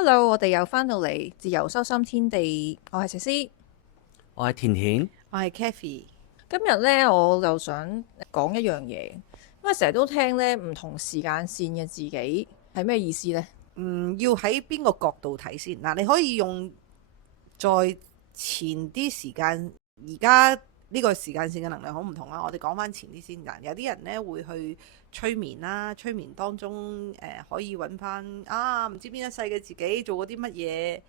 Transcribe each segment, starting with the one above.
Hello，我哋又翻到嚟自由修心天地，我係詩詩，我係田田。我係 Kathy。今日呢，我就想講一樣嘢，因為成日都聽呢唔同時間線嘅自己係咩意思呢？要喺邊個角度睇先？嗱，你可以用再前啲時間，而家呢個時間線嘅能量好唔同啊！我哋講翻前啲先。嗱，有啲人呢會去催眠啦，催眠當中可以揾翻唔知邊一世嘅自己做過啲乜嘢，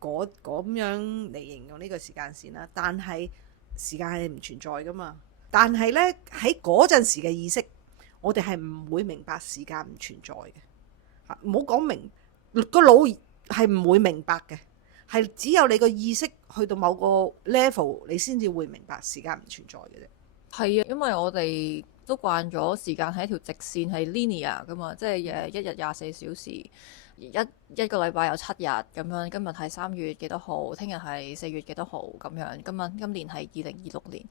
咁樣嚟形容呢個時間線啦。但係時間係唔存在噶嘛。但係呢，喺嗰陣時嘅意識，我哋係唔會明白時間唔存在嘅。唔好講明個腦係唔會明白嘅，係只有你個意識去到某個 level，你先至會明白時間唔存在嘅啫。係啊，因為我哋都慣咗時間係一條直線，係 linear 噶嘛，即係一日24小時，一個禮拜有7日咁樣。今日係3月幾多號，聽日係4月幾多號咁樣。今年係2026年，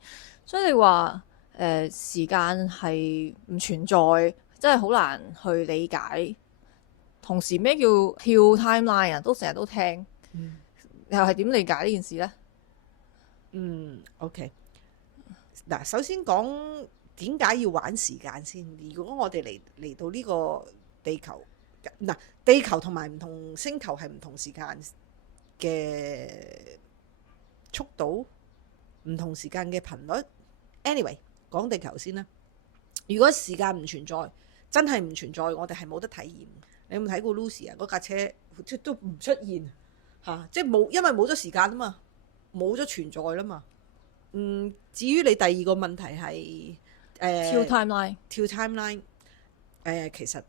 所以你話時間係唔存在，真係好難去理解。同時咩叫跳 timeline 啊？都成日都聽，又係點理解呢件事呢？OK。嗱，首先講點解要玩時間先。如果我哋嚟到呢個地球，嗱，地球同埋唔同星球係唔同時間嘅速度，唔同時間嘅頻率。Anyway，講地球先啦。如果時間唔存在，真係唔存在，我哋係冇得體驗。你有冇睇過 Lucy 啊？嗰架車都唔出現嚇，即係冇，因為冇咗時間啊嘛，冇咗存在啦嘛。至於你第二個問題係跳 timeline，跳 timeline，其實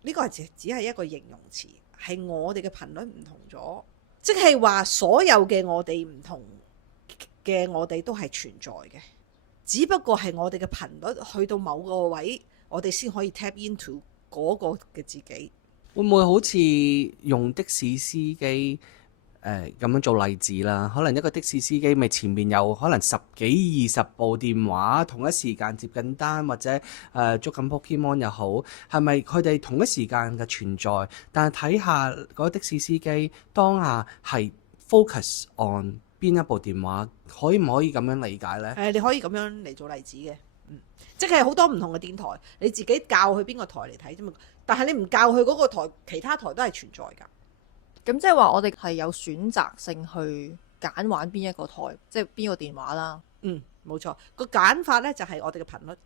呢個係只係一個形容詞，係我哋嘅頻率唔同咗，即係話所有嘅我哋唔同嘅我哋都係存在嘅，只不過係我哋嘅頻率去到某個位，我哋先可以 tap into 嗰個嘅自己。會唔會好似用的士司機咁樣做例子啦？可能一個的士司機咪前面有可能10幾20部電話同一時間接緊單，或者捉緊 Pokemon 又好，係咪佢哋同一時間嘅存在？但係睇下嗰個的士司機當下係 focus on 邊一部電話，可以唔可以咁樣理解呢？你可以咁樣嚟做例子嘅。即係好多唔同嘅電台，你自己教去邊個台嚟睇啫嘛。但係你唔教去嗰個台，其他台都係存在㗎。咁即係話我哋係有選擇性去揀玩邊一個台，即係邊個電話啦。冇錯。個揀法呢就係我哋嘅頻率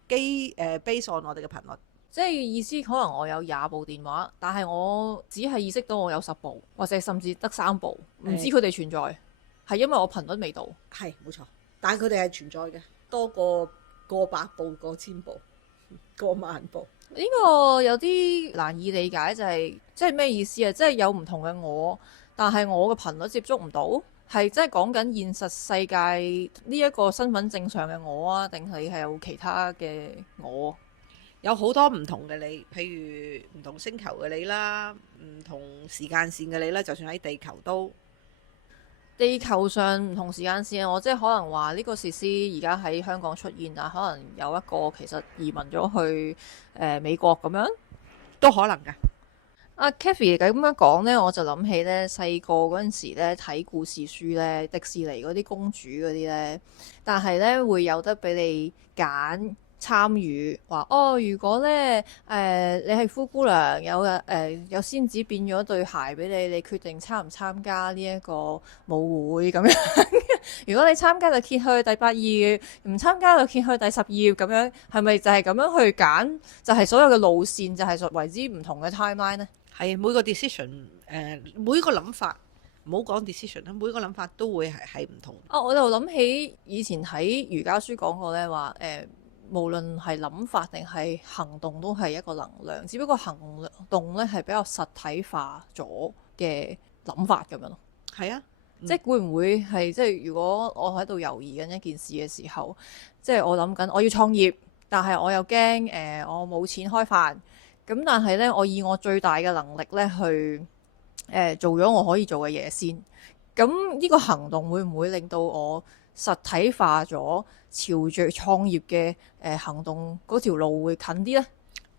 base on 我哋嘅頻率。即係意思可能我有20部電話，但係我只係意識到我有10部，或者甚至得3部，唔知佢哋存在，係因為我頻率未到。係冇錯，但係佢哋係存在嘅，多過百部、過千部、過萬部。呢個有啲難以理解，就係即係咩意思啊？即係有唔同嘅我，但係我嘅頻率接觸唔到，係即係講緊現實世界呢一個身份證上嘅我啊，定係有其他嘅我？有好多唔同嘅你，譬如唔同星球嘅你啦，唔同時間線嘅你啦，就算喺地球都。地球上唔同時間線，我即係可能話呢個設施而家喺香港出現啊，可能有一個其實移民咗去美國咁樣，都可能㗎。阿 Kathy 咁樣講呢，我就諗起呢細個嗰陣時呢睇故事書呢，迪士尼嗰啲公主嗰啲呢，但係呢會有得俾你揀參與，話哦，如果呢你係灰姑娘，有仙子變咗對鞋俾你，你決定參唔參加呢一個舞會咁樣。如果你參加就揭去第8頁，唔參加就揭去第10頁咁樣，係咪就係咁樣去揀？就係所有嘅路線就係為之唔同嘅 timeline 呢？係每個 decision，每個諗法，唔好講 decision 啦，每個諗法都會係唔同。我就諗起以前喺瑜伽書講過呢，話無論係諗法定係行動都係一個能量，只不過行動呢係比較實體化咗嘅諗法咁樣咯。係啊，即係會唔會係即係如果我喺度猶豫緊一件事嘅時候，即係我諗緊我要創業，但係我又驚我冇錢開飯。咁但係呢，我以我最大嘅能力呢去做咗我可以做嘅嘢先。咁呢個行動會唔會令到我實體化咗，朝住創業嘅行動嗰條路會近啲呢？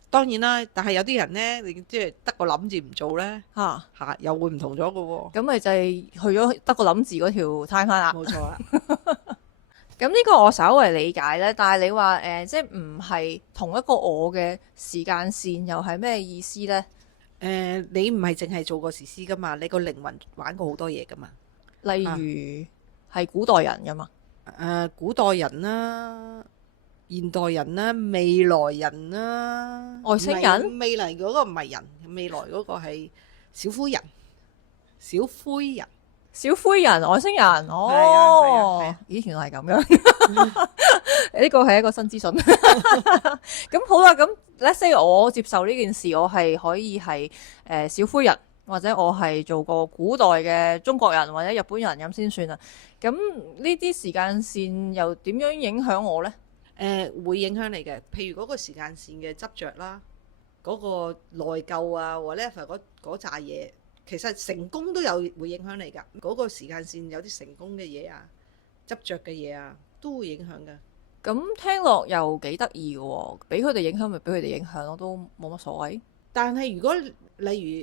當然啦，但係有啲人呢，你即係得個諗字唔做呢，嚇，又會唔同咗嘅喎。咁咪就係去咗得個諗字嗰條 timeline 啦。冇錯啦。咁呢個我稍為理解咧，但係你話即係唔係同一個我嘅時間線，又係咩意思呢？你唔係淨係做過時師噶嘛，你個靈魂玩過好多嘢噶嘛。例如係古代人噶嘛？古代人啦、現代人啦、未來人啦、外星人？未來嗰個唔係人，未來嗰個係小灰人。小灰人，小灰人、外星人，係哦啊，咦，原來係咁樣，呢個係一個新資訊。咁好啦，咁 let's say 我接受呢件事，我係可以係小灰人，或者我係做過古代嘅中國人或者日本人咁先算啦。咁呢啲時間線又點樣影響我呢？會影響你嘅，譬如嗰個時間線嘅執着啦，嗰、個內疚啊，whatever 嗰扎嘢，其實成功都有會影響你㗎。嗰、個時間線有啲成功嘅嘢啊，執着嘅嘢啊，都會影響㗎。咁聽落又幾得意嘅喎，俾佢哋影響咪俾佢哋影響咯，都冇乜所謂。但係如果例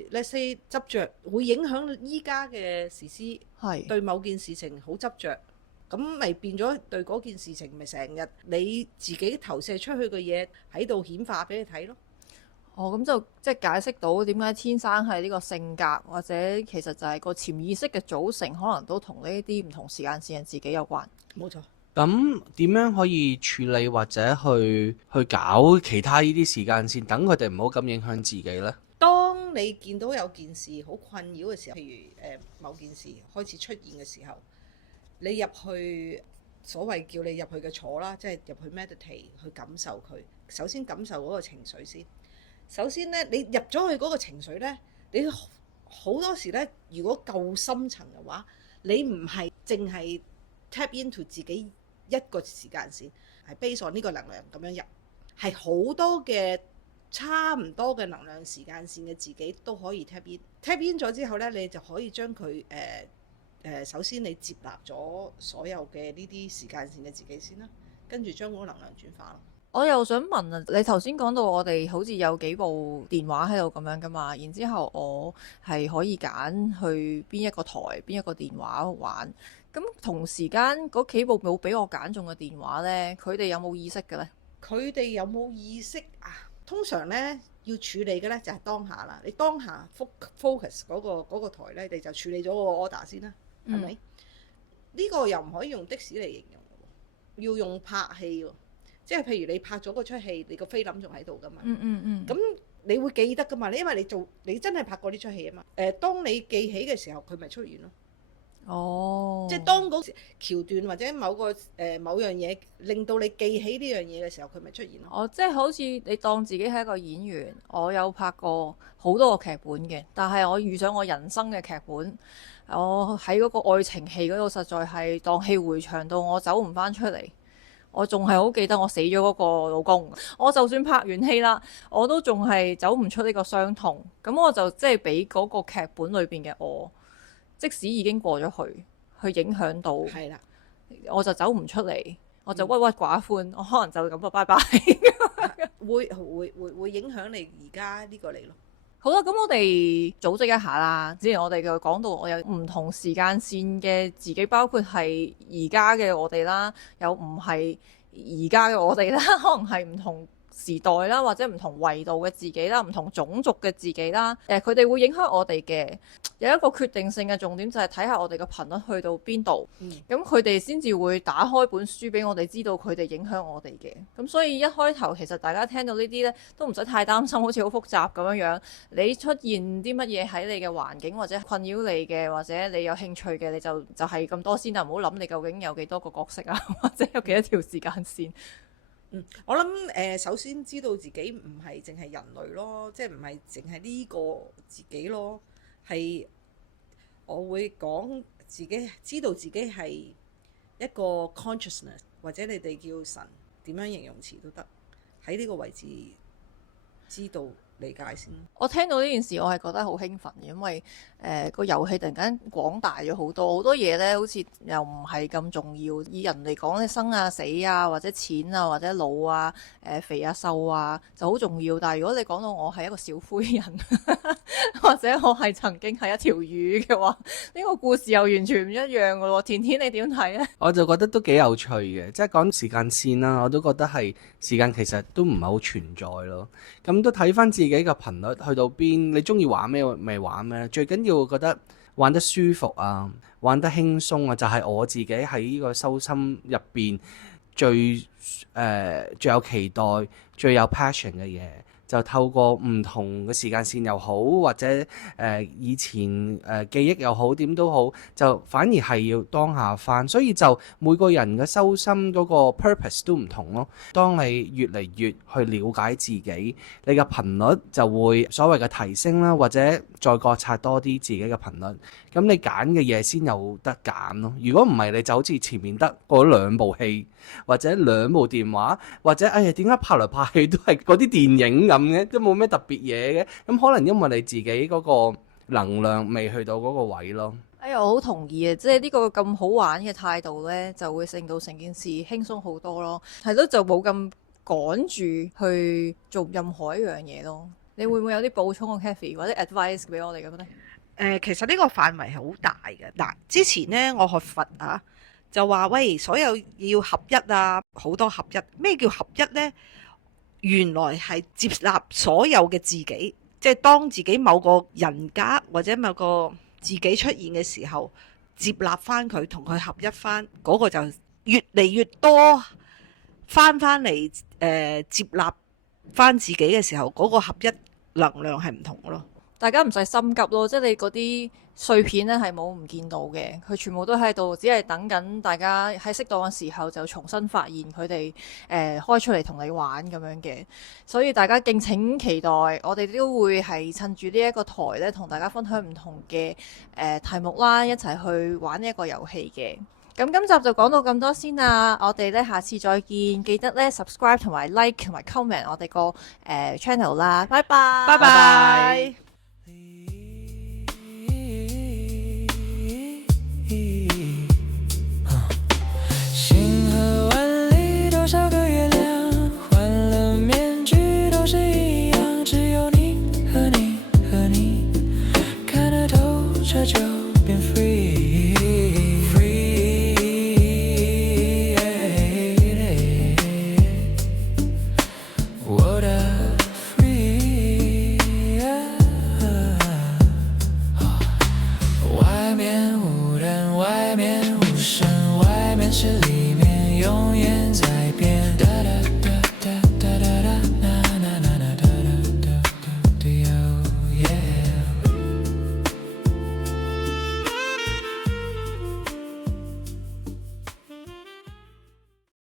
如 let's say 執着會影響依家嘅時師係對某件事情好執着，咁咪變咗對嗰件事情咪成日你自己投射出去嘅嘢喺度顯化俾你睇咯。哦，咁就即係解釋到點解天生係呢個性格，或者其實就係個潛意識嘅組成，可能都同呢啲唔同時間線嘅自己有關。冇錯。咁點樣可以處理或者去搞其他呢啲時間線，等佢哋唔好咁影響自己呢？當你見到有件事好困擾嘅時候，譬如某件事開始出現嘅時候，你入去所謂叫你入去嘅坐啦，即係入去 meditate 去感受佢。首先感受嗰個情緒先。首先呢，你入咗去嗰個情緒呢，你好多時呢，如果夠深層嘅話，你唔係淨係 tap into 自己一個時間線，係 base on 呢個能量咁樣入，係好多嘅差唔多嘅能量時間線嘅自己都可以 tap in。tap in 咗之後呢，你就可以將佢首先你接納咗所有嘅呢啲時間線嘅自己先啦，跟住將嗰個能量轉化咯。我又想問啊，你頭先講到我哋好似有幾部電話喺度咁樣噶嘛，然之後我係可以揀去邊一個台、邊一個電話玩。咁同時間嗰幾部冇俾我揀中嘅電話呢，佢哋有冇意識嘅呢？佢哋有冇意識啊？通常呢，要處理嘅呢就係當下啦。你當下 focus 嗰個台呢，你就處理咗個 order 先啦，係咪？呢個又唔可以用的士嚟形容喎，要用拍戲喎。即係譬如你拍咗嗰出戲，你個菲林仲喺度噶嘛？咁你會記得噶嘛？因為你真係拍過呢出戲啊嘛。當你記起嘅時候，佢咪出現咯。哦，即係當嗰橋段或者某樣嘢令到你記起呢樣嘢嘅時候，佢咪出現咯。哦，即係好似你當自己係一個演員，我有拍過好多個劇本嘅，但係我遇上我人生嘅劇本，我喺嗰個愛情戲嗰度，實在係蕩氣迴腸到我走唔翻出嚟。我仲係好記得我死咗嗰個老公，我就算拍完戲啦，我都仲係走唔出呢個傷痛。咁我就即係俾嗰個劇本裏邊嘅我，即使已經過咗去影響到，係啦，我就走唔出嚟，我就鬱鬱寡歡，我可能就咁啊，拜拜。會影響你而家呢個你咯。好啦，咁我哋組織一下啦。之前我哋就講到我有唔同時間線嘅自己，包括係而家嘅我哋啦，有唔係而家嘅我哋啦，可能係唔同時代啦，或者唔同維度嘅自己啦，唔同種族嘅自己啦。佢哋會影響我哋嘅。有一個決定性嘅重點就係睇下我哋嘅頻率去到邊度，咁佢哋先至會打開本書俾我哋知道佢哋影響我哋嘅。咁所以一開頭其實大家聽到呢啲呢，都唔使太擔心，好似好複雜咁樣樣。你出現啲乜嘢喺你嘅環境或者困擾你嘅，或者你有興趣嘅，你就係咁多先啦，唔好諗你究竟有幾多個角色啊，或者有幾多條時間線。我諗首先知道自己唔係淨係人類咯，即係唔係淨係呢個自己咯，係我會講自己知道自己係一個 consciousness， 或者你哋叫神，點樣形容詞都得，喺呢個位置知道理解先。我聽到呢件事，我係覺得好興奮嘅，因為個遊戲突然間廣大咗好多，好多嘢呢好似又唔係咁重要。以人嚟講，你生啊死啊，或者錢啊，或者老啊、肥啊瘦啊就好重要。但係如果你講到我係一個小灰人，或者我係曾經係一條魚嘅話，呢個故事又完全唔一樣噶咯。田田你點睇呢？我就覺得都幾有趣嘅，即係講時間線啦，我都覺得係時間其實都唔係好存在咯。咁都睇翻自己嘅頻率去到邊，你中意玩咩咪玩咩，最緊要覺得玩得舒服啊，玩得輕鬆啊，就係我自己喺呢個修心入邊最有期待、最有 passion 嘅嘢。就透過唔同嘅時間線又好，或者以前記憶又好，點都好，就反而係要當下翻，所以就每個人嘅修心嗰個 purpose 都唔同咯。當你越嚟越去了解自己，你嘅頻率就會所謂嘅提升啦，或者再覺察多啲自己嘅頻率，咁你揀嘅嘢先有得揀咯。如果唔係，你就好似前面得嗰兩部戲，或者兩部電話，或者哎呀點解拍來拍去都係嗰啲電影咁嘅，都冇咩特別嘢嘅。咁可能因為你自己嗰個能量未去到嗰個位咯。哎呀，我好同意啊！即係呢個咁好玩嘅態度呢，就會令到成件事輕鬆好多咯。係咯，就冇咁趕住去做任何一樣嘢咯。你會唔會有啲補充啊 Kathy 或者 advice 俾我哋咁呢？其實呢個範圍係好大嘅。嗱，之前呢，我學佛啊，就話喂，所有要合一啊，好多合一。咩叫合一呢？原來係接納所有嘅自己，即係當自己某個人格或者某個自己出現嘅時候，接納翻佢，同佢合一翻，嗰個就越嚟越多翻嚟接納翻自己嘅時候，嗰個合一能量係唔同嘅咯。大家唔使心急咯，即係你嗰啲碎片咧係冇唔見到嘅，佢全部都喺度，只係等緊大家喺適當嘅時候就重新發現佢哋開出嚟同你玩咁樣嘅，所以大家敬請期待，我哋都會係趁住呢一個台咧，同大家分享唔同嘅題目啦，一齊去玩呢一個遊戲嘅。咁今集就講到咁多先啦，我哋咧下次再見，記得咧 subscribe 同埋 like 同埋 comment 我哋個channel 啦，拜拜，拜拜。星河万里，多少個月亮，換了面具都是一樣，只有你和你和你，看得透徹就變 free。是里面永遠在變。